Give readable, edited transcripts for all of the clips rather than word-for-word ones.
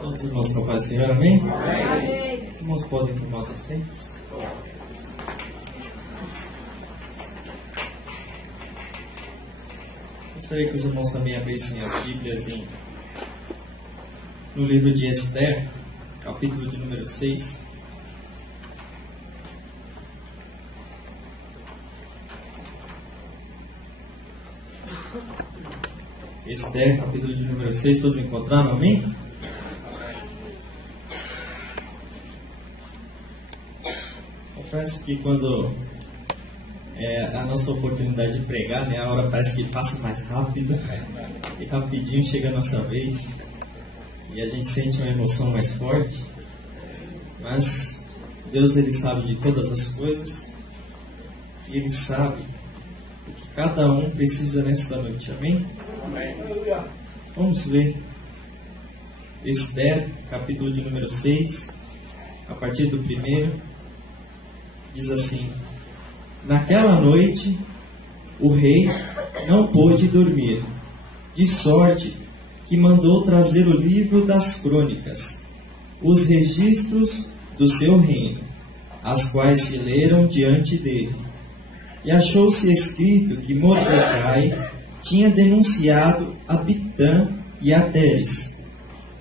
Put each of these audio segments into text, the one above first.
Todos os irmãos com a paz do Senhor, amém? Amém. Os irmãos podem tomar os assentos. Gostaria que os irmãos também abrissem as Bíblias no livro de Esther, capítulo de número 6. Esther, capítulo de número 6, todos encontraram, amém? Confesso que quando é a nossa oportunidade de pregar, né, a hora parece que passa mais rápido e rapidinho chega a nossa vez e a gente sente uma emoção mais forte, mas Deus, Ele sabe de todas as coisas e Ele sabe o que cada um precisa nesta noite, amém? Amém. Vamos ler Esther, capítulo de número 6, a partir do 1. Diz assim: naquela noite o rei não pôde dormir, de sorte que mandou trazer o livro das crônicas, os registros do seu reino, as quais se leram diante dele. E achou-se escrito que Mordecai tinha denunciado a Bigtã e a Teres,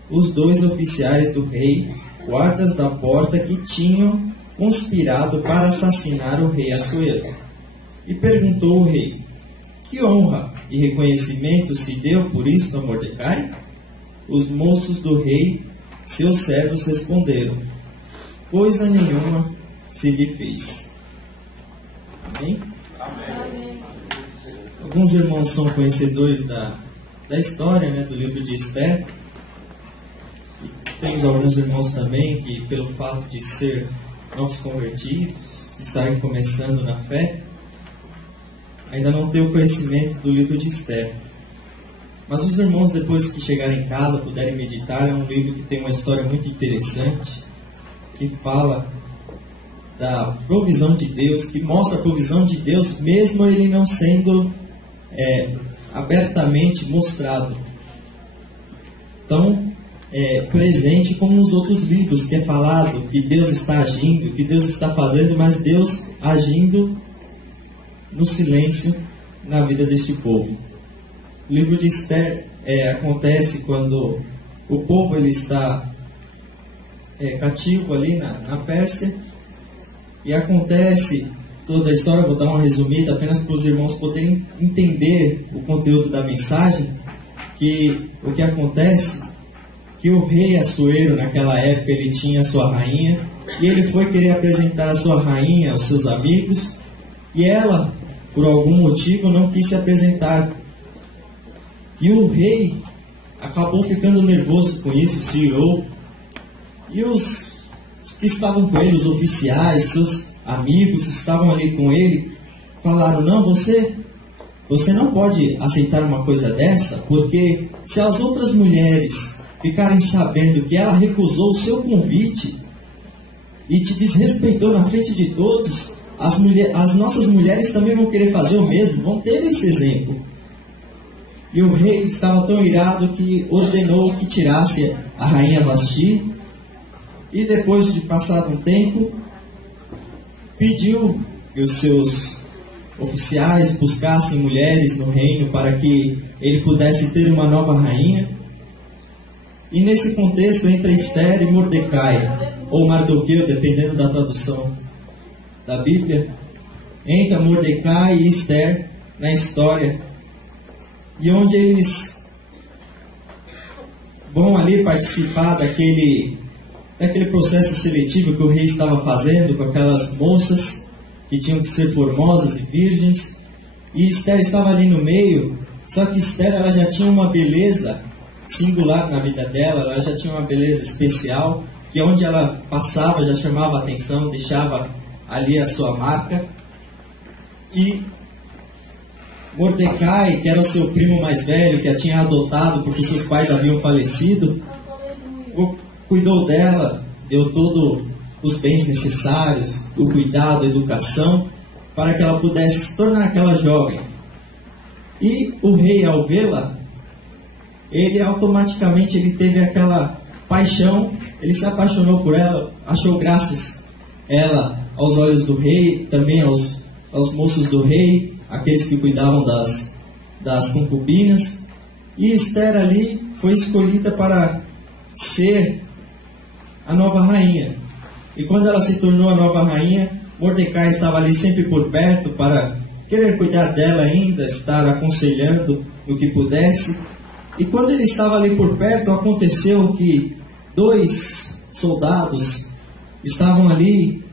os dois oficiais do rei, guardas da porta que tinham conspirado para assassinar o rei Assuero. E perguntou o rei: que honra e reconhecimento se deu por isto a Mordecai? Os moços do rei, seus servos, responderam: coisa nenhuma se lhe fez. Amém? Amém. Alguns irmãos são conhecedores da história, né, do livro de Esther. E temos alguns irmãos também que, pelo fato de ser novos convertidos, estarem começando na fé, ainda não têm o conhecimento do livro de Esther. Mas os irmãos, depois que chegarem em casa, puderem meditar. É um livro que tem uma história muito interessante, que fala da provisão de Deus, que mostra a provisão de Deus, mesmo ele não sendo abertamente mostrado tão presente como nos outros livros, que é falado que Deus está agindo, que Deus está fazendo, mas Deus agindo no silêncio na vida deste povo. O livro de Esther acontece quando o povo ele está cativo ali na Pérsia, e acontece toda a história. Vou dar uma resumida apenas para os irmãos poderem entender o conteúdo da mensagem. Que o que acontece, que o rei Assuero naquela época ele tinha a sua rainha, e ele foi querer apresentar a sua rainha aos seus amigos, e ela, por algum motivo, não quis se apresentar. E o rei acabou ficando nervoso com isso, se irou, e os que estavam com ele, os oficiais, seus amigos, estavam ali com ele, falaram: não, você não pode aceitar uma coisa dessa, porque se as outras mulheres ficarem sabendo que ela recusou o seu convite e te desrespeitou na frente de todos, as nossas mulheres também vão querer fazer o mesmo, vão ter esse exemplo. E o rei estava tão irado que ordenou que tirasse a rainha Vasti, e depois de passado um tempo, pediu que os seus oficiais buscassem mulheres no reino para que ele pudesse ter uma nova rainha. E nesse contexto entra Esther e Mordecai, ou Mardoqueu, dependendo da tradução da Bíblia. Entra Mordecai e Esther na história, e onde eles vão ali participar daquele processo seletivo que o rei estava fazendo com aquelas moças que tinham que ser formosas e virgens, e Esther estava ali no meio. Só que Esther ela já tinha uma beleza singular na vida dela, ela já tinha uma beleza especial, que onde ela passava já chamava a atenção, deixava ali a sua marca. E Mordecai, que era o seu primo mais velho, que a tinha adotado porque seus pais haviam falecido, cuidou dela, deu todos os bens necessários, o cuidado, a educação, para que ela pudesse se tornar aquela jovem. E o rei, ao vê-la, ele automaticamente teve paixão, ele se apaixonou por ela, achou graças ela aos olhos do rei, também aos moços do rei, aqueles que cuidavam das concubinas. E Esther ali foi escolhida para ser a nova rainha. E quando ela se tornou a nova rainha, Mordecai estava ali sempre por perto para querer cuidar dela ainda, estar aconselhando no que pudesse. E quando ele estava ali por perto, aconteceu que 2 soldados estavam ali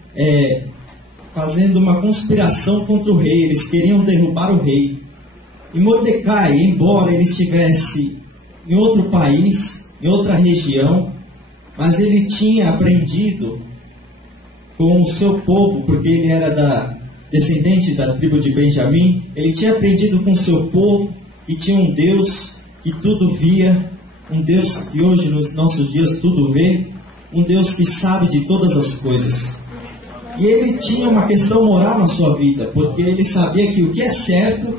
fazendo uma conspiração contra o rei. Eles queriam derrubar o rei. E Mordecai, embora ele estivesse em outro país, em outra região, mas ele tinha aprendido com o seu povo, porque ele era descendente da tribo de Benjamim. Ele tinha aprendido com o seu povo que tinha um Deus que tudo via, um Deus que hoje nos nossos dias tudo vê, um Deus que sabe de todas as coisas. E ele tinha uma questão moral na sua vida, porque ele sabia que o que é certo,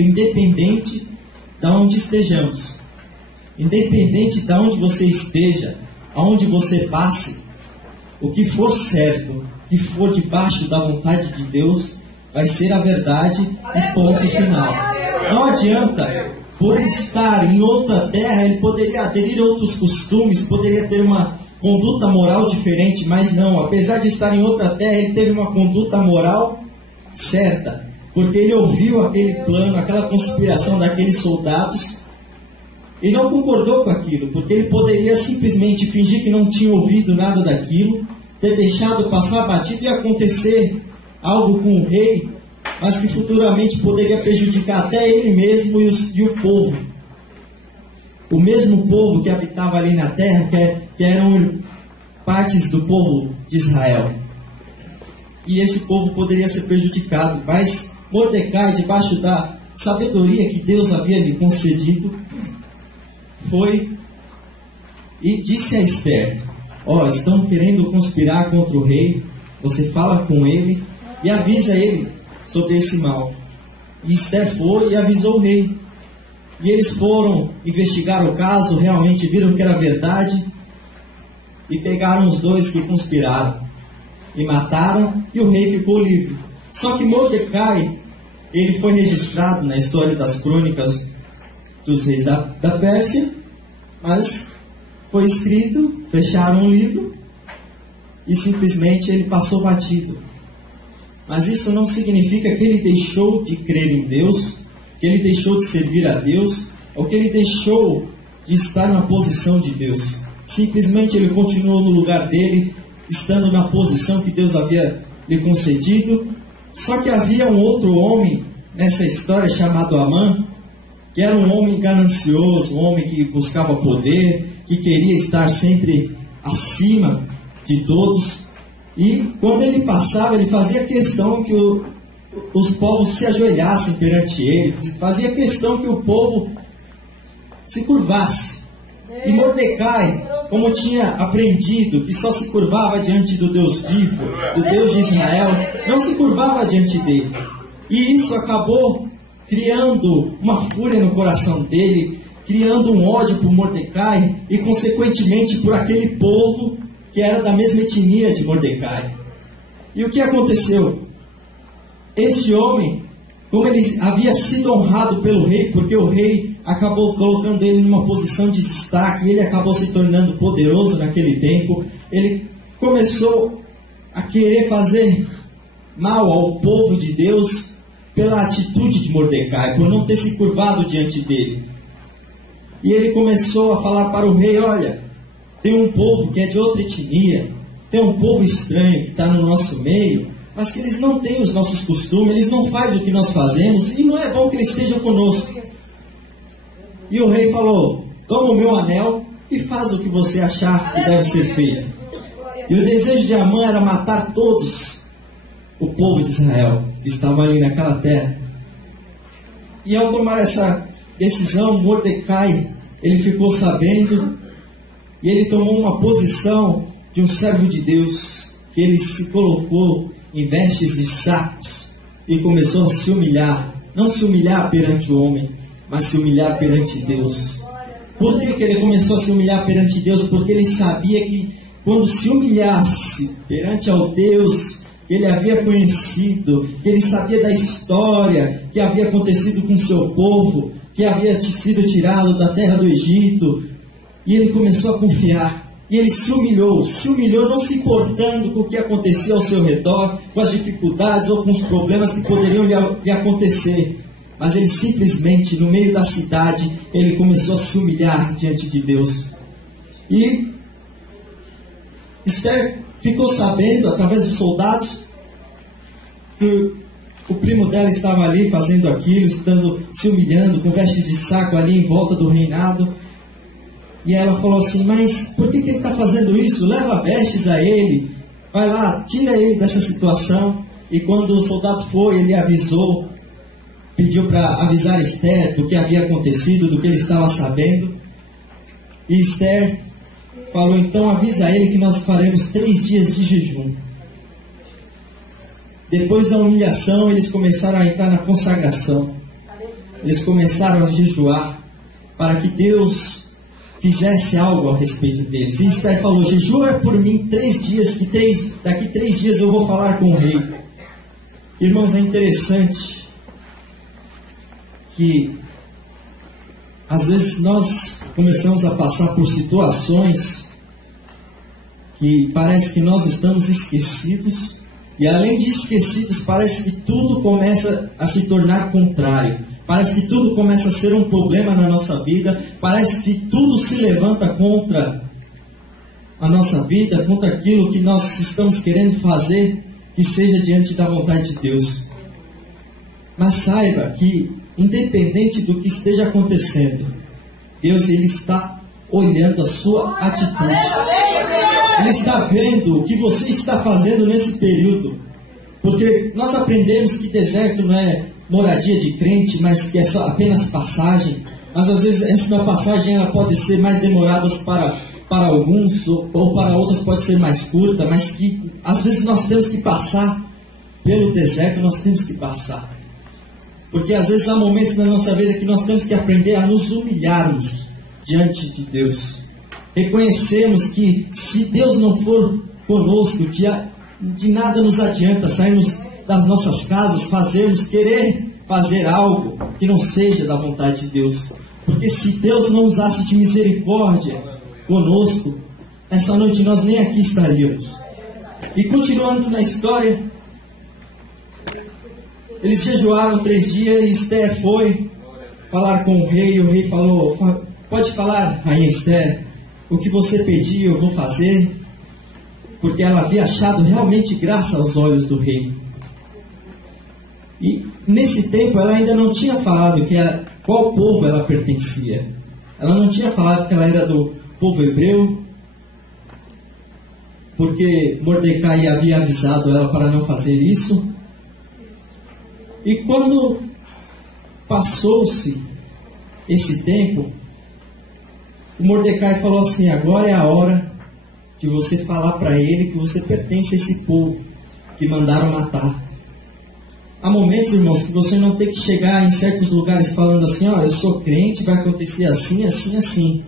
independente de onde estejamos. Independente de onde você esteja, aonde você passe, o que for certo, que for debaixo da vontade de Deus, vai ser a verdade e ponto final. Não adianta, por estar em outra terra, ele poderia aderir a outros costumes, poderia ter uma conduta moral diferente, mas não, apesar de estar em outra terra, ele teve uma conduta moral certa, porque ele ouviu aquele plano, aquela conspiração daqueles soldados, e não concordou com aquilo, porque ele poderia simplesmente fingir que não tinha ouvido nada daquilo, ter deixado passar batido e acontecer algo com o rei, mas que futuramente poderia prejudicar até ele mesmo e o povo. O mesmo povo que habitava ali na terra, que eram partes do povo de Israel. E esse povo poderia ser prejudicado, mas Mordecai, debaixo da sabedoria que Deus havia lhe concedido, foi e disse a Esther: estão querendo conspirar contra o rei, você fala com ele e avisa ele sobre esse mal. E Esther foi e avisou o rei. E eles foram investigar o caso, realmente viram que era verdade, e pegaram os 2 que conspiraram, e mataram, e o rei ficou livre. Só que Mordecai, ele foi registrado na história das crônicas dos reis da Pérsia, mas foi escrito, fecharam o livro, e simplesmente ele passou batido. Mas isso não significa que ele deixou de crer em Deus, que ele deixou de servir a Deus, ou que ele deixou de estar na posição de Deus. Simplesmente ele continuou no lugar dele, estando na posição que Deus havia lhe concedido. Só que havia um outro homem nessa história chamado Amã, que era um homem ganancioso, um homem que buscava poder, que queria estar sempre acima de todos. E quando ele passava, ele fazia questão que os povos se ajoelhassem perante ele, fazia questão que o povo se curvasse. E Mordecai, como tinha aprendido que só se curvava diante do Deus vivo, do Deus de Israel, não se curvava diante dele. E isso acabou criando uma fúria no coração dele, criando um ódio por Mordecai e consequentemente por aquele povo que era da mesma etnia de Mordecai. E o que aconteceu? Este homem, como ele havia sido honrado pelo rei, porque o rei acabou colocando ele numa posição de destaque, ele acabou se tornando poderoso naquele tempo, ele começou a querer fazer mal ao povo de Deus pela atitude de Mordecai, por não ter se curvado diante dele. E ele começou a falar para o rei: olha, tem um povo que é de outra etnia, tem um povo estranho que está no nosso meio, mas que eles não têm os nossos costumes, eles não fazem o que nós fazemos, e não é bom que eles estejam conosco. E o rei falou: toma o meu anel e faz o que você achar que deve ser feito. E o desejo de Amã era matar todos o povo de Israel que estavam ali naquela terra. E ao tomar essa decisão, Mordecai, ele ficou sabendo, e ele tomou uma posição de um servo de Deus, que ele se colocou em vestes de sacos e começou a se humilhar, não se humilhar perante o homem, mas se humilhar perante Deus. Por que ele começou a se humilhar perante Deus? Porque ele sabia que quando se humilhasse perante ao Deus que ele havia conhecido, que ele sabia da história que havia acontecido com o seu povo, que havia sido tirado da terra do Egito, e ele começou a confiar. E ele se humilhou não se importando com o que acontecia ao seu redor, com as dificuldades ou com os problemas que poderiam lhe acontecer. Mas ele simplesmente, no meio da cidade, ele começou a se humilhar diante de Deus. E Esther ficou sabendo, através dos soldados, que o primo dela estava ali fazendo aquilo, se humilhando, com vestes de saco ali em volta do reinado. E ela falou assim: mas por que ele está fazendo isso? Leva vestes a ele, vai lá, tira ele dessa situação. E quando o soldado foi, ele avisou, pediu para avisar Esther do que havia acontecido, do que ele estava sabendo. E Esther falou: então avisa a ele que nós faremos 3 dias de jejum. Depois da humilhação, eles começaram a entrar na consagração. Eles começaram a jejuar para que Deus fizesse algo a respeito deles. E Esther falou: jejua por mim 3 dias, que daqui 3 dias eu vou falar com o rei. Irmãos, é interessante que às vezes nós começamos a passar por situações que parece que nós estamos esquecidos, e além de esquecidos, parece que tudo começa a se tornar contrário. Parece que tudo começa a ser um problema na nossa vida. Parece que tudo se levanta contra a nossa vida, contra aquilo que nós estamos querendo fazer, que seja diante da vontade de Deus. Mas saiba que, independente do que esteja acontecendo, Deus, Ele está olhando a sua atitude. Ele está vendo o que você está fazendo nesse período. Porque nós aprendemos que deserto não é moradia de crente, mas que é só apenas passagem. Mas às vezes essa passagem ela pode ser mais demorada para alguns, ou para outros pode ser mais curta, mas que às vezes nós temos que passar pelo deserto, nós temos que passar. Porque às vezes há momentos na nossa vida que nós temos que aprender a nos humilharmos diante de Deus. Reconhecemos que se Deus não for conosco, de nada nos adianta sairmos das nossas casas, querer fazer algo que não seja da vontade de Deus. Porque se Deus não usasse de misericórdia conosco, essa noite nós nem aqui estaríamos. E continuando na história, eles jejuaram 3 dias e Esther foi falar com o rei falou: pode falar, rainha Esther, o que você pediu eu vou fazer. Porque ela havia achado realmente graça aos olhos do rei. E nesse tempo ela ainda não tinha falado qual povo ela pertencia. Ela não tinha falado que ela era do povo hebreu, porque Mordecai havia avisado ela para não fazer isso. E quando passou-se esse tempo, o Mordecai falou assim: agora é a hora de você falar para ele que você pertence a esse povo que mandaram matar. Há momentos, irmãos, que você não tem que chegar em certos lugares falando assim: eu sou crente, vai acontecer assim, assim, assim.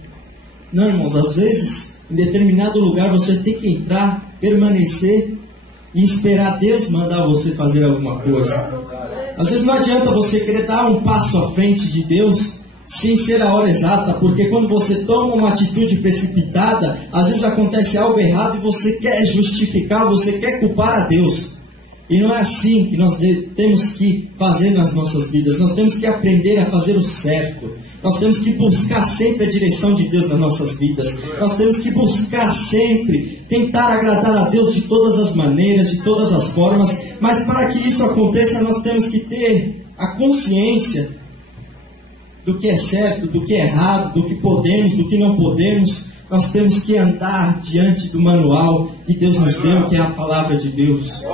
Não, irmãos, às vezes, em determinado lugar você tem que entrar, permanecer e esperar Deus mandar você fazer alguma coisa. Às vezes não adianta você querer dar um passo à frente de Deus sem ser a hora exata, porque quando você toma uma atitude precipitada, às vezes acontece algo errado e você quer justificar, você quer culpar a Deus. E não é assim que nós temos que fazer nas nossas vidas. Nós temos que aprender a fazer o certo. Nós temos que buscar sempre a direção de Deus nas nossas vidas. Nós temos que buscar sempre, tentar agradar a Deus de todas as maneiras, de todas as formas. Mas para que isso aconteça, nós temos que ter a consciência do que é certo, do que é errado, do que podemos, do que não podemos. Nós temos que andar diante do manual que Deus nos deu, que é a palavra de Deus.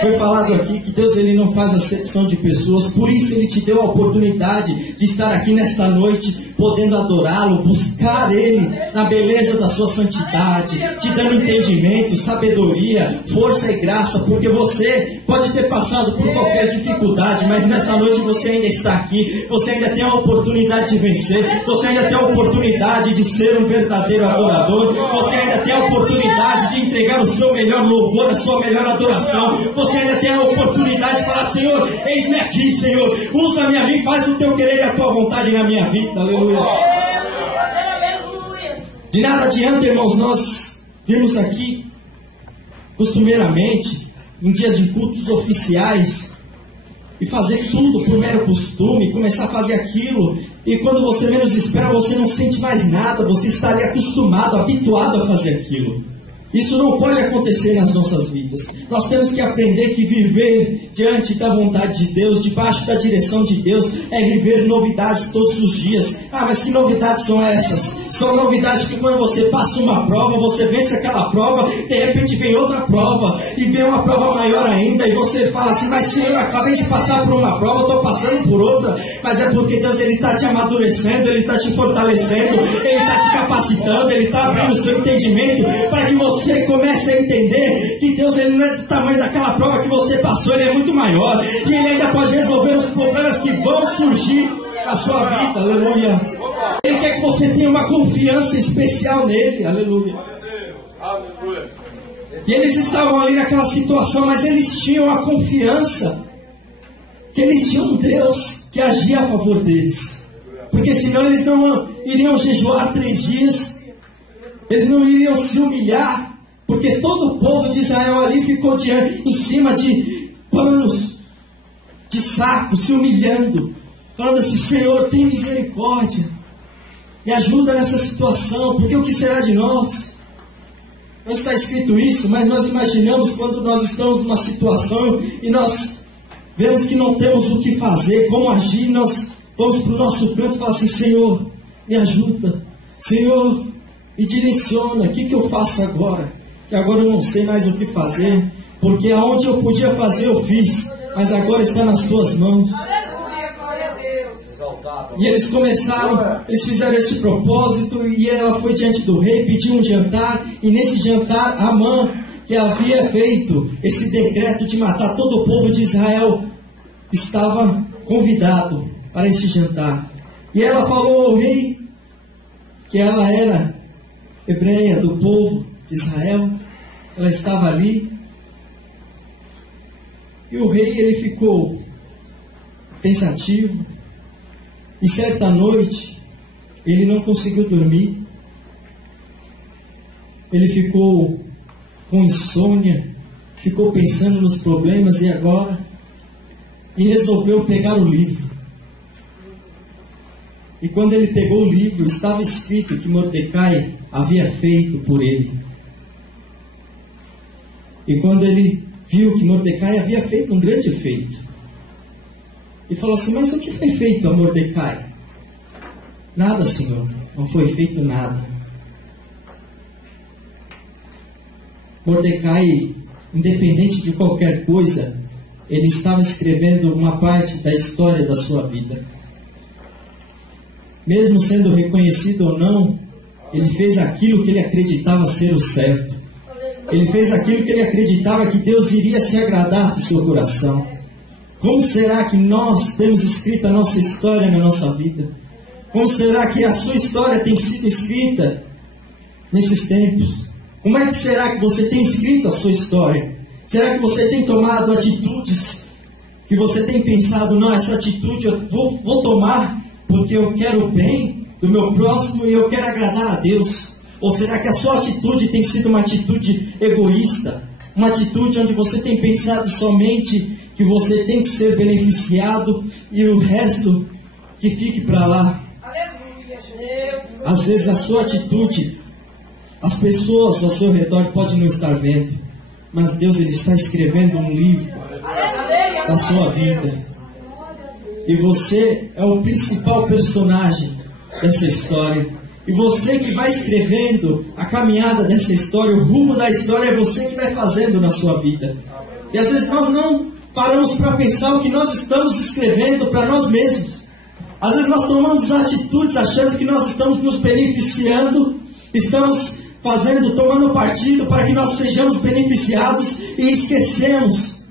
Foi falado aqui que Deus ele não faz acepção de pessoas, por isso Ele te deu a oportunidade de estar aqui nesta noite, podendo adorá-lo, buscar Ele na beleza da sua santidade, te dando entendimento, sabedoria, força e graça, porque você pode ter passado por qualquer dificuldade, mas nessa noite você ainda está aqui, você ainda tem a oportunidade de vencer, você ainda tem a oportunidade de ser um verdadeiro adorador, você ainda tem a oportunidade de entregar o seu melhor louvor, a sua melhor adoração, você ainda tem a oportunidade de falar: Senhor, eis-me aqui, Senhor, usa-me a mim, faz o teu querer e a tua vontade na minha vida. Aleluia. De nada adianta, irmãos, nós virmos aqui costumeiramente em dias de cultos oficiais e fazer tudo por mero costume, começar a fazer aquilo, e quando você menos espera, você não sente mais nada, você está ali acostumado, habituado a fazer aquilo. Isso não pode acontecer nas nossas vidas. Nós temos que aprender que viver diante da vontade de Deus, debaixo da direção de Deus, é viver novidades todos os dias. Ah, mas que novidades são essas? São novidades que quando você passa uma prova, você vence aquela prova, de repente vem outra prova, e vem uma prova maior ainda, e você fala assim: mas Senhor, eu acabei de passar por uma prova, estou passando por outra. Mas é porque Deus está te amadurecendo, Ele está te fortalecendo, Ele está te capacitando, Ele está abrindo o seu entendimento, para que você comece a entender que Deus, Ele não é do tamanho daquela prova que você passou, Ele é muito maior, e Ele ainda pode resolver os problemas que vão surgir na sua vida. Aleluia. Ele quer que você tenha uma confiança especial nele. Aleluia. E eles estavam ali naquela situação, mas eles tinham a confiança que eles tinham um Deus que agia a favor deles, porque senão eles não iriam jejuar 3 dias, eles não iriam se humilhar, porque todo o povo de Israel ali ficou em cima de panos de saco, se humilhando, falando assim: Senhor, tem misericórdia, me ajuda nessa situação, porque o que será de nós? Não está escrito isso, mas nós imaginamos quando nós estamos numa situação e nós vemos que não temos o que fazer, como agir, nós vamos para o nosso canto e falamos assim: Senhor, me ajuda, Senhor, me direciona, o que eu faço agora? Que agora eu não sei mais o que fazer, porque aonde eu podia fazer eu fiz, mas agora está nas tuas mãos. E eles eles fizeram esse propósito, e ela foi diante do rei, pediu um jantar, e nesse jantar, Amã, que havia feito esse decreto de matar todo o povo de Israel, estava convidado para esse jantar. E ela falou ao rei que ela era hebreia, do povo de Israel, ela estava ali, e o rei, ele ficou pensativo, e certa noite ele não conseguiu dormir, ele ficou com insônia, ficou pensando nos problemas, e agora, e resolveu pegar o livro. E quando ele pegou o livro, estava escrito que Mordecai havia feito por ele. E quando ele viu que Mordecai havia feito um grande feito, e falou assim: mas o que foi feito a Mordecai? Nada, Senhor, não foi feito nada. Mordecai, independente de qualquer coisa, ele estava escrevendo uma parte da história da sua vida. Mesmo sendo reconhecido ou não, ele fez aquilo que ele acreditava ser o certo. Ele fez aquilo que ele acreditava que Deus iria se agradar do seu coração. Como será que nós temos escrito a nossa história na nossa vida? Como será que a sua história tem sido escrita nesses tempos? Como é que será que você tem escrito a sua história? Será que você tem tomado atitudes que você tem pensado: não, essa atitude eu vou tomar porque eu quero o bem do meu próximo e eu quero agradar a Deus? Ou será que a sua atitude tem sido uma atitude egoísta? Uma atitude onde você tem pensado somente que você tem que ser beneficiado e o resto que fique para lá? Às vezes a sua atitude, as pessoas ao seu redor podem não estar vendo, mas Deus, Ele está escrevendo um livro da sua vida. E você é o principal personagem dessa história. E você que vai escrevendo a caminhada dessa história, o rumo da história, é você que vai fazendo na sua vida. E às vezes nós não paramos para pensar o que nós estamos escrevendo para nós mesmos. Às vezes nós tomamos atitudes achando que nós estamos nos beneficiando, estamos tomando partido para que nós sejamos beneficiados e esquecemos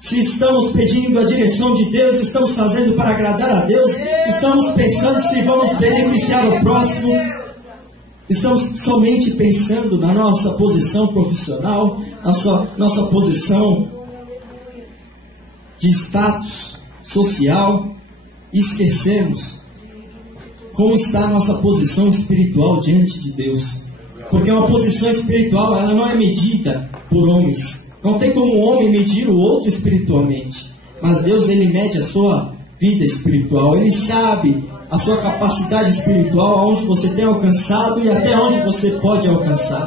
se estamos pedindo a direção de Deus, estamos fazendo para agradar a Deus, estamos pensando se vamos beneficiar o próximo, estamos somente pensando na nossa posição profissional, nossa posição de status social, e esquecemos como está a nossa posição espiritual diante de Deus. Porque uma posição espiritual, ela não é medida por homens. Não tem como um homem medir o outro espiritualmente. Mas Deus, Ele mede a sua vida espiritual. Ele sabe a sua capacidade espiritual, aonde você tem alcançado e até onde você pode alcançar.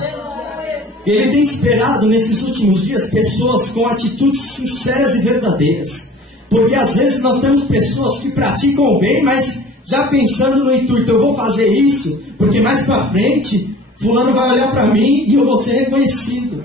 Ele tem esperado nesses últimos dias pessoas com atitudes sinceras e verdadeiras. Porque às vezes nós temos pessoas que praticam o bem, mas já pensando no intuito, eu vou fazer isso, porque mais para frente, fulano vai olhar para mim e eu vou ser reconhecido.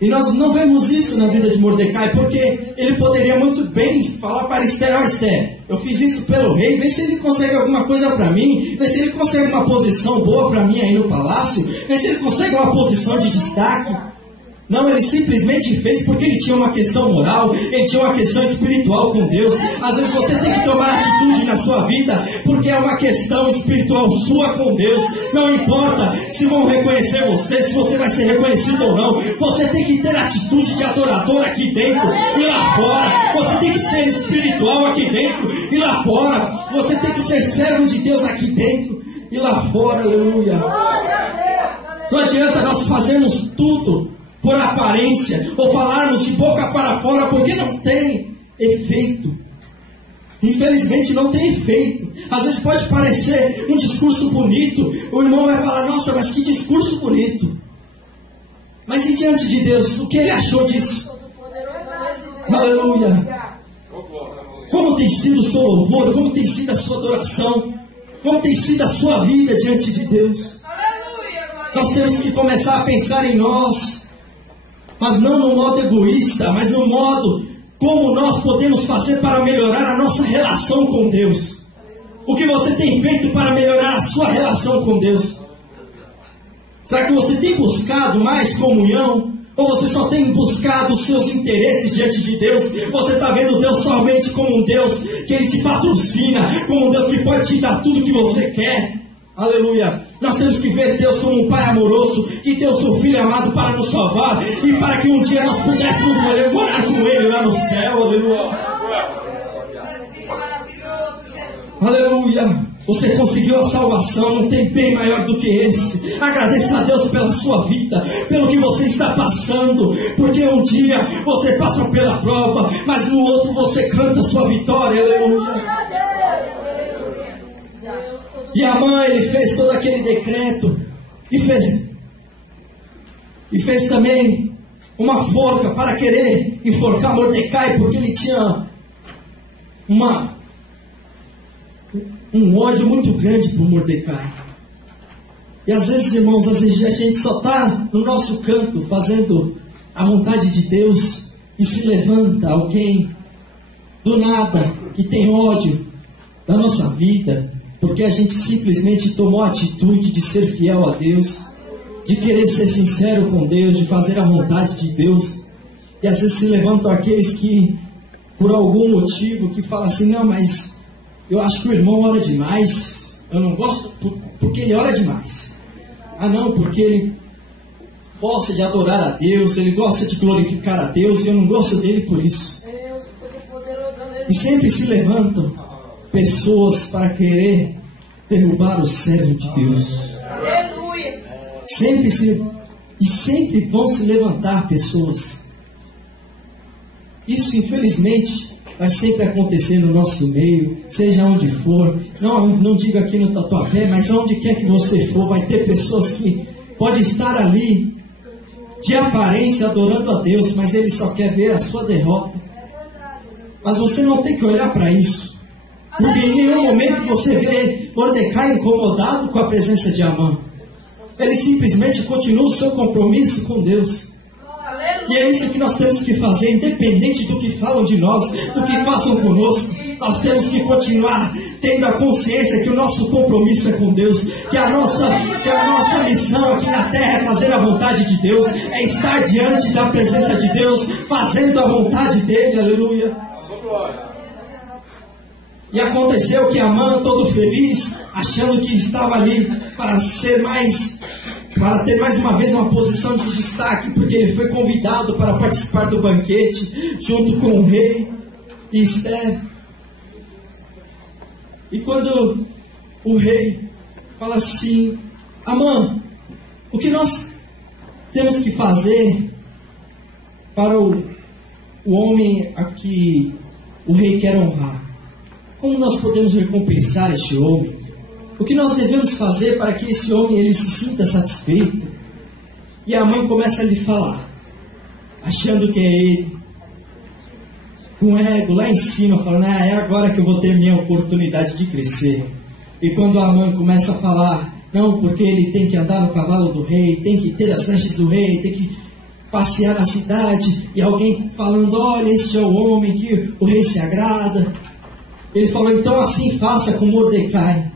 E nós não vemos isso na vida de Mordecai, porque ele poderia muito bem falar para Esther: ó, Esther, eu fiz isso pelo rei, vê se ele consegue alguma coisa para mim, vê se ele consegue uma posição boa para mim aí no palácio, vê se ele consegue uma posição de destaque. Não, ele simplesmente fez porque ele tinha uma questão moral, ele tinha uma questão espiritual com Deus. Às vezes você tem que tomar atitude na sua vida, porque é uma questão espiritual sua com Deus. Não importa se vão reconhecer você, se você vai ser reconhecido ou não. Você tem que ter atitude de adorador aqui dentro e lá fora. Você tem que ser espiritual aqui dentro e lá fora. Você tem que ser servo de Deus aqui dentro e lá fora. Aleluia. Não adianta nós fazermos tudo por aparência, ou falarmos de boca para fora, porque não tem efeito. Infelizmente não tem efeito. Às vezes pode parecer um discurso bonito, o irmão vai falar: nossa, mas que discurso bonito. Mas e diante de Deus, o que ele achou disso? Aleluia. Como tem sido o seu louvor, como tem sido a sua adoração, como tem sido a sua vida diante de Deus. Nós temos que começar a pensar em nós, mas não no modo egoísta, mas no modo como nós podemos fazer para melhorar a nossa relação com Deus. O que você tem feito para melhorar a sua relação com Deus? Será que você tem buscado mais comunhão? Ou você só tem buscado os seus interesses diante de Deus? Você está vendo Deus somente como um Deus que Ele te patrocina, como um Deus que pode te dar tudo o que você quer? Aleluia. Nós temos que ver Deus como um Pai amoroso, que deu seu Filho amado para nos salvar e para que um dia nós pudéssemos morar com Ele lá no céu. Aleluia. Aleluia. Você conseguiu a salvação, não tem bem maior do que esse. Agradeça a Deus pela sua vida, pelo que você está passando, porque um dia você passa pela prova, mas no outro você canta a sua vitória. Aleluia. E Amã, ele fez todo aquele decreto e fez também uma forca para querer enforcar Mordecai, porque ele tinha um ódio muito grande por Mordecai. E às vezes, irmãos, às vezes a gente só está no nosso canto fazendo a vontade de Deus e se levanta alguém do nada que tem ódio da nossa vida, porque a gente simplesmente tomou a atitude de ser fiel a Deus, de querer ser sincero com Deus, de fazer a vontade de Deus. E às vezes se levantam aqueles que, por algum motivo, que falam assim: não, mas eu acho que o irmão ora demais, eu não gosto porque ele ora demais. Ah não, porque ele gosta de adorar a Deus, ele gosta de glorificar a Deus, e eu não gosto dele por isso. E sempre se levantam pessoas para querer derrubar o servo de Deus. Sempre vão se levantar pessoas. Isso, infelizmente, vai sempre acontecer no nosso meio, seja onde for. Não digo aqui no Tatuapé, mas aonde quer que você for, vai ter pessoas que podem estar ali de aparência adorando a Deus, mas ele só quer ver a sua derrota. Mas você não tem que olhar para isso, porque em nenhum momento você vê Mordecai incomodado com a presença de Amã. Ele simplesmente continua o seu compromisso com Deus. E é isso que nós temos que fazer, independente do que falam de nós, do que façam conosco. nós temos que continuar tendo a consciência que o nosso compromisso é com Deus, que a nossa missão aqui na terra é fazer a vontade de Deus, é estar diante da presença de Deus, fazendo a vontade dele, aleluia. E aconteceu que Amã, todo feliz, achando que estava ali para ter mais uma vez uma posição de destaque, porque ele foi convidado para participar do banquete, junto com o rei e Esther. E quando o rei fala assim: Amã, o que nós temos que fazer para o homem a que o rei quer honrar? Como nós podemos recompensar este homem? O que nós devemos fazer para que esse homem ele se sinta satisfeito? E a mãe começa a lhe falar, achando que é ele, com ego lá em cima, falando: é agora que eu vou ter minha oportunidade de crescer. E quando a mãe começa a falar: não, porque ele tem que andar no cavalo do rei, tem que ter as vestes do rei, tem que passear na cidade, e alguém falando: olha, este é o homem que o rei se agrada. Ele falou: então assim faça com Mordecai.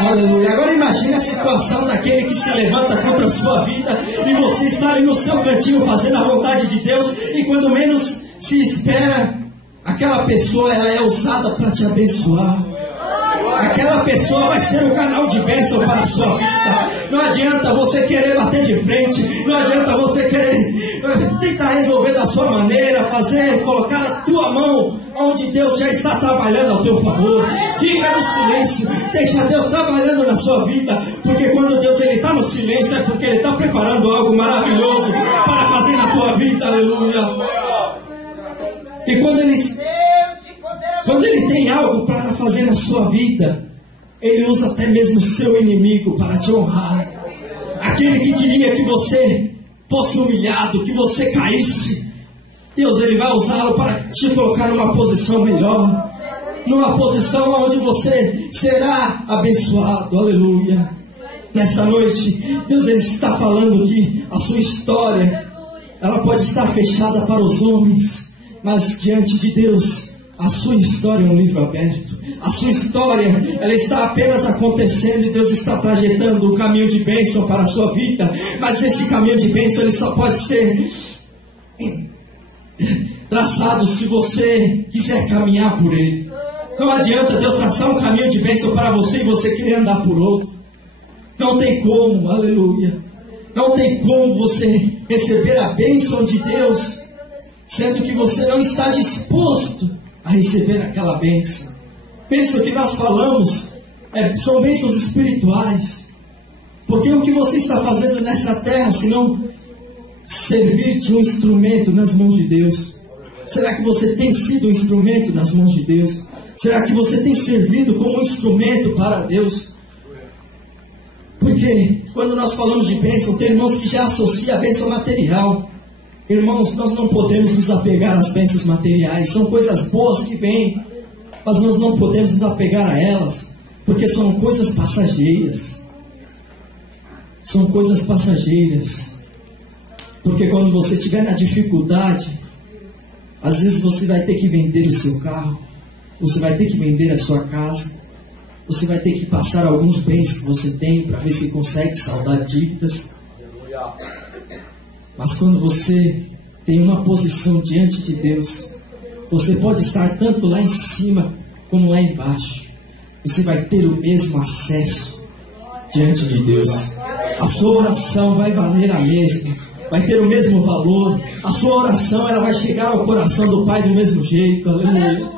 Aleluia. Agora imagine a situação daquele que se levanta contra a sua vida e você está ali no seu cantinho fazendo a vontade de Deus, e quando menos se espera, aquela pessoa ela é usada para te abençoar. Aquela pessoa vai ser um canal de bênção para a sua vida. Não adianta você querer bater de frente, não adianta você querer tentar resolver da sua maneira, colocar a tua mão onde Deus já está trabalhando ao teu favor. Fica no silêncio, deixa Deus trabalhando na sua vida, porque quando Deus está no silêncio é porque Ele está preparando algo maravilhoso para fazer na tua vida, aleluia. E quando Ele tem algo para fazer na sua vida, Ele usa até mesmo o seu inimigo para te honrar. Aquele que queria que você fosse humilhado, que você caísse, Deus ele vai usá-lo para te colocar numa posição melhor, numa posição onde você será abençoado, aleluia. Nessa noite, Deus ele está falando que a sua história, ela pode estar fechada para os homens, mas diante de Deus, a sua história é um livro aberto. A sua história, ela está apenas acontecendo e Deus está trajetando um caminho de bênção para a sua vida. Mas esse caminho de bênção, ele só pode ser traçado se você quiser caminhar por ele. Não adianta Deus traçar um caminho de bênção para você e você querer andar por outro. Não tem como, aleluia. Não tem como você receber a bênção de Deus, sendo que você não está disposto a receber aquela bênção. Bênção que nós falamos são bênçãos espirituais. Porque o que você está fazendo nessa terra, se não servir de um instrumento nas mãos de Deus? Será que você tem sido um instrumento nas mãos de Deus? Será que você tem servido como um instrumento para Deus? Porque quando nós falamos de bênção, tem irmãos que já associam a bênção material. Irmãos, nós não podemos nos apegar às bênçãos materiais. São coisas boas que vêm, mas nós não podemos nos apegar a elas, porque são coisas passageiras. São coisas passageiras. Porque quando você estiver na dificuldade, às vezes você vai ter que vender o seu carro, você vai ter que vender a sua casa, você vai ter que passar alguns bens que você tem para ver se consegue saldar dívidas. Mas quando você tem uma posição diante de Deus, você pode estar tanto lá em cima como lá embaixo. Você vai ter o mesmo acesso diante de Deus. A sua oração vai valer a mesma, vai ter o mesmo valor. A sua oração ela vai chegar ao coração do Pai do mesmo jeito. Aleluia.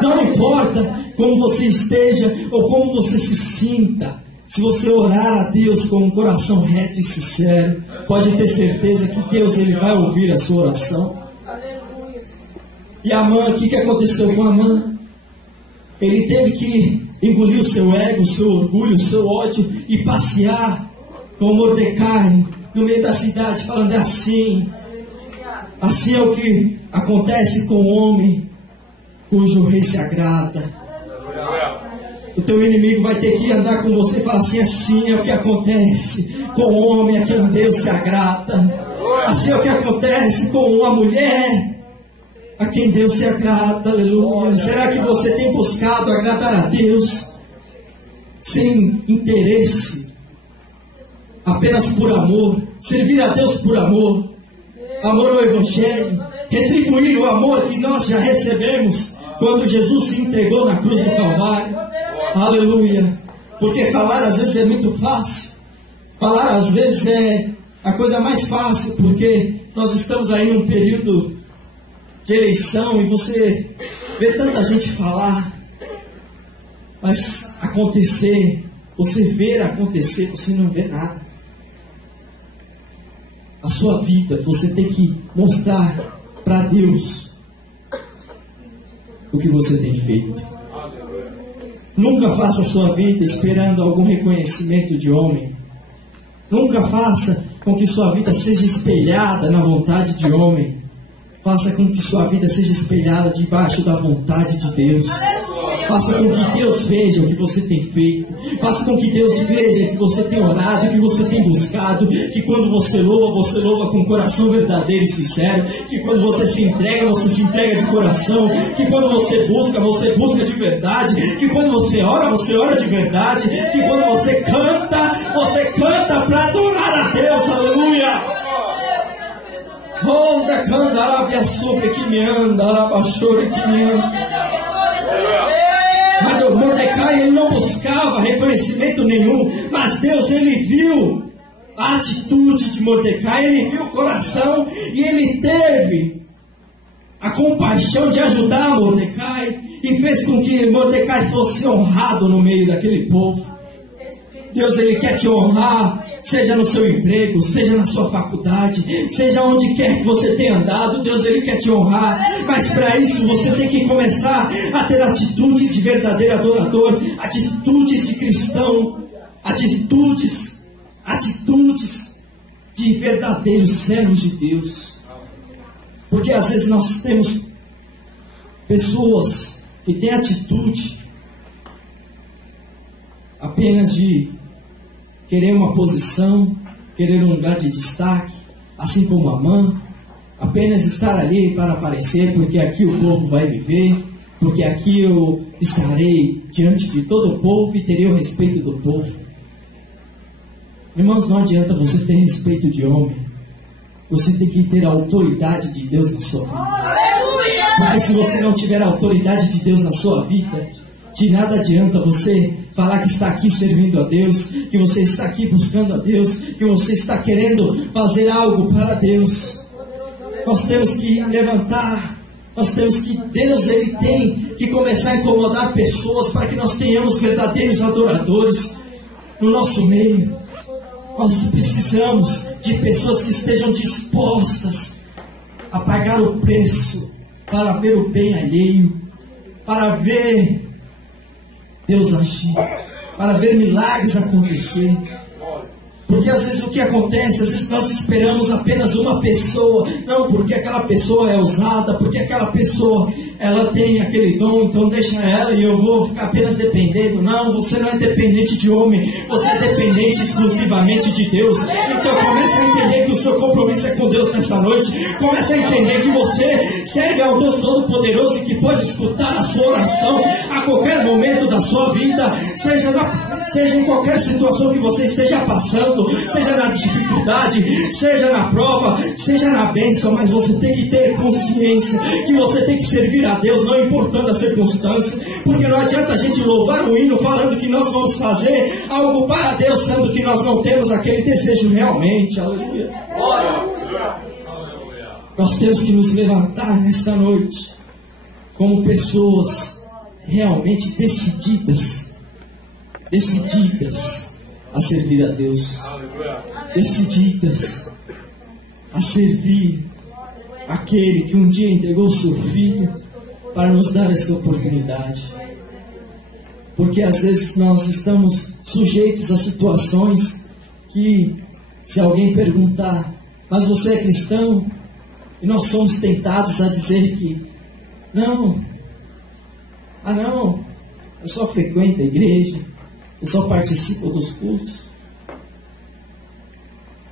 Não importa como você esteja ou como você se sinta. Se você orar a Deus com um coração reto e sincero, pode ter certeza que Deus ele vai ouvir a sua oração. E Amã, o que aconteceu com Amã? Ele teve que engolir o seu ego, o seu orgulho, o seu ódio e passear com Mordecai no meio da cidade, falando: é assim. Assim é o que acontece com o homem cujo rei se agrada. O teu inimigo vai ter que andar com você e falar assim: assim é o que acontece com o homem a quem Deus se agrada. Assim é o que acontece com uma mulher a quem Deus se agrada, aleluia? Será que você tem buscado agradar a Deus sem interesse, apenas por amor, servir a Deus por amor, amor ao Evangelho, retribuir o amor que nós já recebemos quando Jesus se entregou na cruz do Calvário, aleluia? Porque falar às vezes é muito fácil, falar às vezes é a coisa mais fácil, porque nós estamos aí num período de eleição e você vê tanta gente falar, mas acontecer, você ver acontecer, você não vê nada. A sua vida, você tem que mostrar para Deus o que você tem feito. Nunca faça a sua vida esperando algum reconhecimento de homem. Nunca faça com que sua vida seja espelhada na vontade de homem. Faça com que sua vida seja espelhada debaixo da vontade de Deus. Faça com que Deus veja o que você tem feito. Faça com que Deus veja que você tem orado, que você tem buscado. Que quando você louva com um coração verdadeiro e sincero. Que quando você se entrega de coração. Que quando você busca de verdade. Que quando você ora de verdade. Que quando você canta para adorar a Deus. Aleluia! Onda candarabia sobre que me anda, alabachore que me anda. Mas Mordecai, ele não buscava reconhecimento nenhum, mas Deus, ele viu a atitude de Mordecai, ele viu o coração e ele teve a compaixão de ajudar Mordecai e fez com que Mordecai fosse honrado no meio daquele povo. Deus, ele quer te honrar, seja no seu emprego, seja na sua faculdade, seja onde quer que você tenha andado. Deus, ele quer te honrar, mas para isso você tem que começar a ter atitudes de verdadeiro adorador, atitudes de cristão, atitudes de verdadeiros servos de Deus. Porque às vezes nós temos pessoas que têm atitude apenas de querer uma posição, querer um lugar de destaque, assim como Amã, apenas estar ali para aparecer, porque aqui o povo vai me ver, porque aqui eu estarei diante de todo o povo e terei o respeito do povo. Irmãos, não adianta você ter respeito de homem, você tem que ter a autoridade de Deus na sua vida. Porque se você não tiver a autoridade de Deus na sua vida, de nada adianta você falar que está aqui servindo a Deus, que você está aqui buscando a Deus, que você está querendo fazer algo para Deus. Nós temos que levantar, Deus, ele tem que começar a incomodar pessoas para que nós tenhamos verdadeiros adoradores no nosso meio. Nós precisamos de pessoas que estejam dispostas a pagar o preço para ver o bem alheio, para ver Deus agir, para ver milagres acontecer. Porque às vezes o que acontece, às vezes nós esperamos apenas uma pessoa, não, porque aquela pessoa é ousada, porque aquela pessoa, ela tem aquele dom, então deixa ela e eu vou ficar apenas dependendo. Não, você não é dependente de homem, você é dependente exclusivamente de Deus. Então comece a entender que o seu compromisso é com Deus nessa noite. Comece a entender que você serve ao Deus Todo-Poderoso e que pode escutar a sua oração a qualquer momento da sua vida, seja em qualquer situação que você esteja passando, seja na dificuldade, seja na prova, seja na bênção, mas você tem que ter consciência que você tem que servir a Deus, não importando a circunstância, porque não adianta a gente louvar o hino falando que nós vamos fazer algo para Deus, sendo que nós não temos aquele desejo realmente. Aleluia. Nós temos que nos levantar nesta noite como pessoas realmente decididas a servir a Deus, decididas a servir aquele que um dia entregou o seu filho para nos dar essa oportunidade. Porque às vezes nós estamos sujeitos a situações que, se alguém perguntar, mas você é cristão? E nós somos tentados a dizer que não, eu só frequento a igreja, eu só participo dos cultos.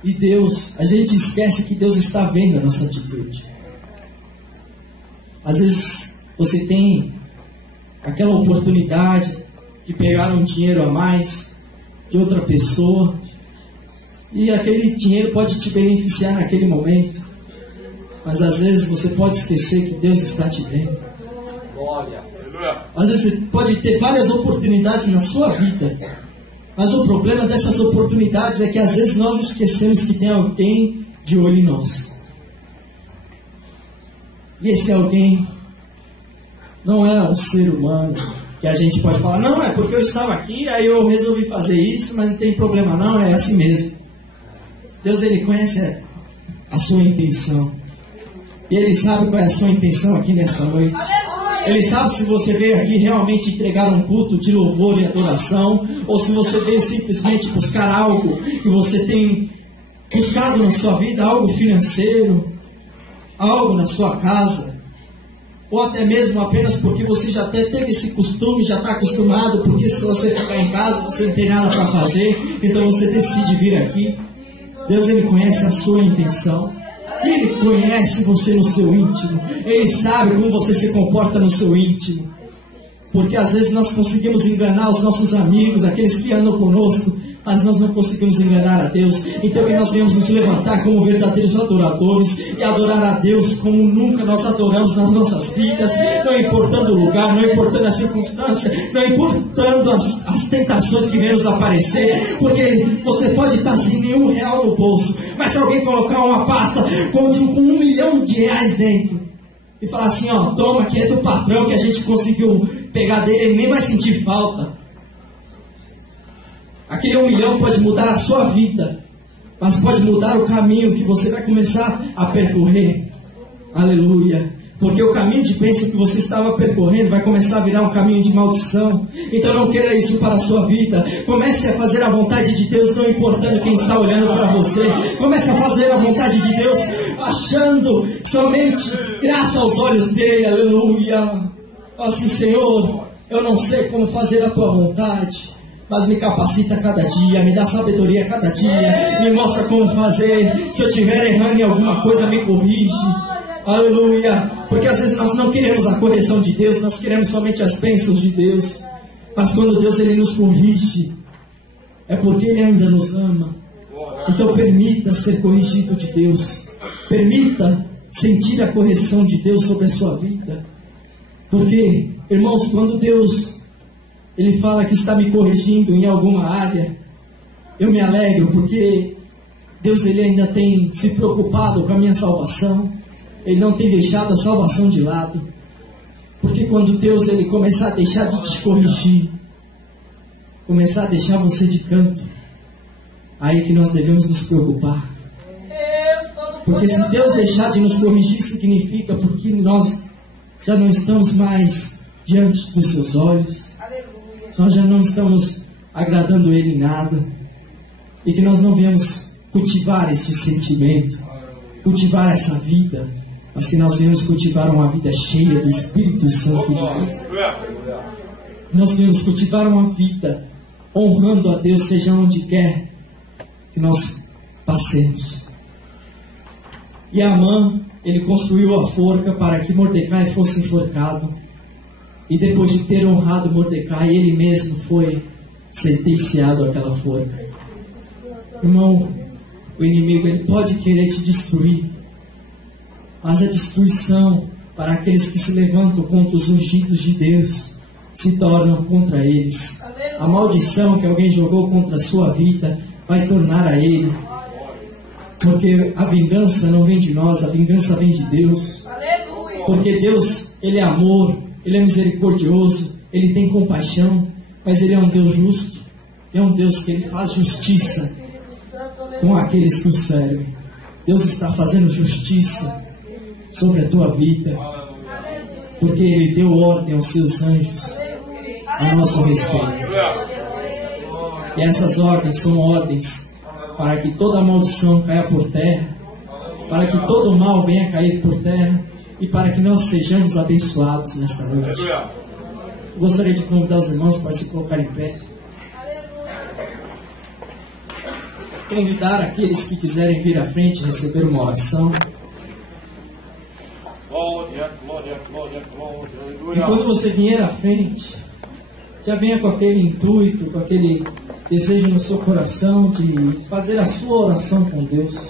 E Deus, a gente esquece que Deus está vendo a nossa atitude. Às vezes você tem aquela oportunidade de pegar um dinheiro a mais de outra pessoa, e aquele dinheiro pode te beneficiar naquele momento, mas às vezes você pode esquecer que Deus está te vendo. Às vezes você pode ter várias oportunidades na sua vida, mas o problema dessas oportunidades é que às vezes nós esquecemos que tem alguém de olho em nós. E esse alguém não é um ser humano que a gente pode falar, não, é porque eu estava aqui, aí eu resolvi fazer isso, mas não tem problema não, é assim mesmo. Deus, Ele conhece a sua intenção. E Ele sabe qual é a sua intenção aqui nesta noite. Ele sabe se você veio aqui realmente entregar um culto de louvor e adoração, ou se você veio simplesmente buscar algo que você tem buscado na sua vida, algo financeiro, algo na sua casa, ou até mesmo apenas porque você já até teve esse costume, já está acostumado, porque se você ficar em casa você não tem nada para fazer, então você decide vir aqui. Deus, Ele conhece a sua intenção. Ele conhece você no seu íntimo. Ele sabe como você se comporta no seu íntimo. Porque às vezes nós conseguimos enganar os nossos amigos, aqueles que andam conosco, mas nós não conseguimos enganar a Deus. Então que nós venhamos nos levantar como verdadeiros adoradores e adorar a Deus como nunca nós adoramos nas nossas vidas, não importando o lugar, não importando a circunstância, não importando as tentações que vêm nos aparecer, porque você pode estar sem nenhum real no bolso, mas se alguém colocar uma pasta com R$1 milhão dentro e falar assim, ó, toma, que é do patrão que a gente conseguiu pegar dele, ele nem vai sentir falta. Aquele 1 milhão pode mudar a sua vida, mas pode mudar o caminho que você vai começar a percorrer. Aleluia. Porque o caminho de bênção que você estava percorrendo vai começar a virar um caminho de maldição. Então não queira isso para a sua vida. Comece a fazer a vontade de Deus, não importando quem está olhando para você. Comece a fazer a vontade de Deus, achando somente graça aos olhos dele. Aleluia. Assim, Senhor, eu não sei como fazer a tua vontade, mas me capacita a cada dia, me dá sabedoria a cada dia, me mostra como fazer. Se eu estiver errando em alguma coisa, me corrige. Aleluia. Porque às vezes nós não queremos a correção de Deus, nós queremos somente as bênçãos de Deus. Mas quando Deus Ele nos corrige, é porque Ele ainda nos ama. Então permita ser corrigido de Deus. Permita sentir a correção de Deus sobre a sua vida. Porque, irmãos, quando Deus Ele fala que está me corrigindo em alguma área, eu me alegro, porque Deus Ele ainda tem se preocupado com a minha salvação. Ele não tem deixado a salvação de lado. Porque quando Deus Ele começar a deixar de te corrigir, começar a deixar você de canto, aí que nós devemos nos preocupar. Porque se Deus deixar de nos corrigir, significa porque nós já não estamos mais diante dos seus olhos. Nós já não estamos agradando Ele em nada. E que nós não viemos cultivar esse sentimento, cultivar essa vida, mas que nós viemos cultivar uma vida cheia do Espírito Santo de Deus. Nós viemos cultivar uma vida honrando a Deus, seja onde quer que nós passemos. E Amã, ele construiu a forca para que Mordecai fosse enforcado. E depois de ter honrado Mordecai, ele mesmo foi sentenciado àquela forca. Irmão, o inimigo ele pode querer te destruir, mas a destruição para aqueles que se levantam contra os ungidos de Deus se tornam contra eles. A maldição que alguém jogou contra a sua vida vai tornar a ele. Porque a vingança não vem de nós, a vingança vem de Deus. Porque Deus, Ele é amor, Ele é misericordioso, Ele tem compaixão, mas Ele é um Deus justo. É um Deus que Ele faz justiça com aqueles que o servem. Deus está fazendo justiça sobre a tua vida, porque Ele deu ordem aos seus anjos a nosso respeito. E essas ordens são ordens para que toda maldição caia por terra, para que todo mal venha cair por terra e para que nós sejamos abençoados nesta noite. Eu gostaria de convidar os irmãos para se colocar em pé. Convidar aqueles que quiserem vir à frente e receber uma oração. Glória, glória, glória. E quando você vier à frente, já venha com aquele intuito, com aquele desejo no seu coração de fazer a sua oração com Deus.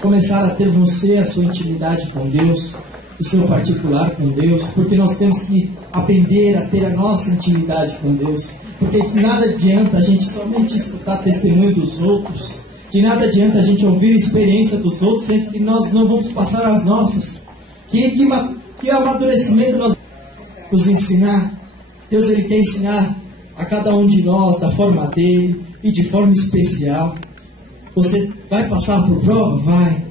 Começar a ter você, a sua intimidade com Deus, o seu particular com Deus, porque nós temos que aprender a ter a nossa intimidade com Deus. Porque de nada adianta a gente somente escutar testemunho dos outros, de nada adianta a gente ouvir a experiência dos outros, sendo que nós não vamos passar as nossas. Que amadurecimento nós vamos nos ensinar. Deus, Ele quer ensinar a cada um de nós da forma dele e de forma especial. Você vai passar por prova? Vai.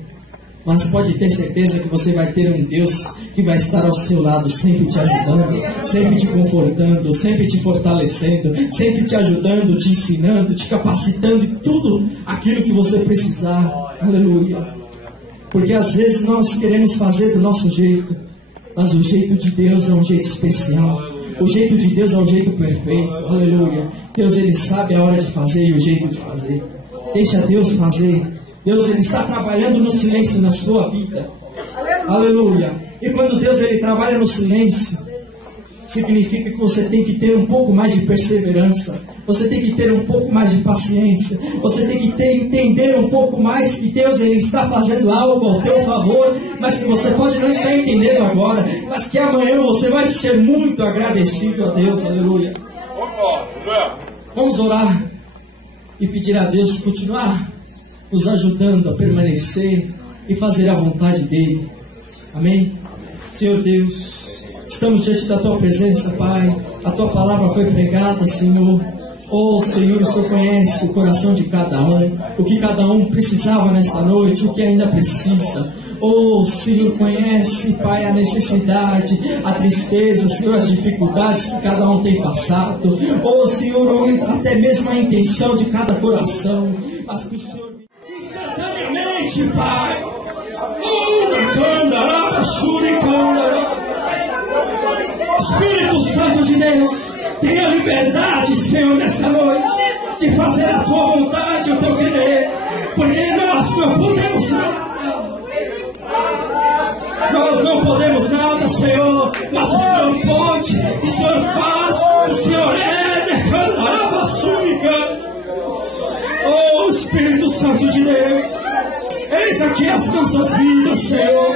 Mas pode ter certeza que você vai ter um Deus que vai estar ao seu lado, sempre te ajudando, sempre te confortando, sempre te fortalecendo, sempre te ajudando, te ensinando, te capacitando em tudo aquilo que você precisar. Aleluia. Porque às vezes nós queremos fazer do nosso jeito, mas o jeito de Deus é um jeito especial. O jeito de Deus é um jeito perfeito. Aleluia. Deus, Ele sabe a hora de fazer e o jeito de fazer. Deixa Deus fazer. Deus, Ele está trabalhando no silêncio na sua vida. Aleluia. E quando Deus, Ele trabalha no silêncio, significa que você tem que ter um pouco mais de perseverança. Você tem que ter um pouco mais de paciência. Você tem que entender um pouco mais que Deus, Ele está fazendo algo ao teu favor, mas que você pode não estar entendendo agora, mas que amanhã você vai ser muito agradecido a Deus. Aleluia. Vamos orar e pedir a Deus continuar nos ajudando a permanecer e fazer a vontade dEle. Amém? Senhor Deus, estamos diante da Tua presença, Pai. A Tua palavra foi pregada, Senhor. Oh, Senhor, o Senhor conhece o coração de cada um, o que cada um precisava nesta noite, o que ainda precisa. Oh, Senhor, conhece, Pai, a necessidade, a tristeza, Senhor, as dificuldades que cada um tem passado. Oh, Senhor, até mesmo a intenção de cada coração. Mas que o Senhor, instantaneamente, Pai, Espírito Santo de Deus, tenha liberdade, Senhor, nesta noite, de fazer a Tua vontade, o Teu querer, porque nós não podemos nada. Nós não podemos nada, Senhor, mas o Senhor pode, o Senhor faz, o Senhor Oh, Espírito Santo de Deus, eis aqui as nossas vidas, Senhor.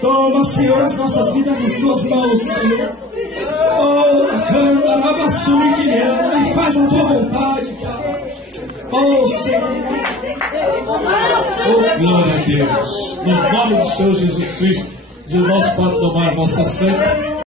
Toma, Senhor, as nossas vidas nas Tuas mãos, Senhor. Oh, e faz a Tua vontade, Pai. Oh, Senhor. Oh, glória a Deus. No nome do Senhor Jesus Cristo, os irmãos podem tomar a vossa santa.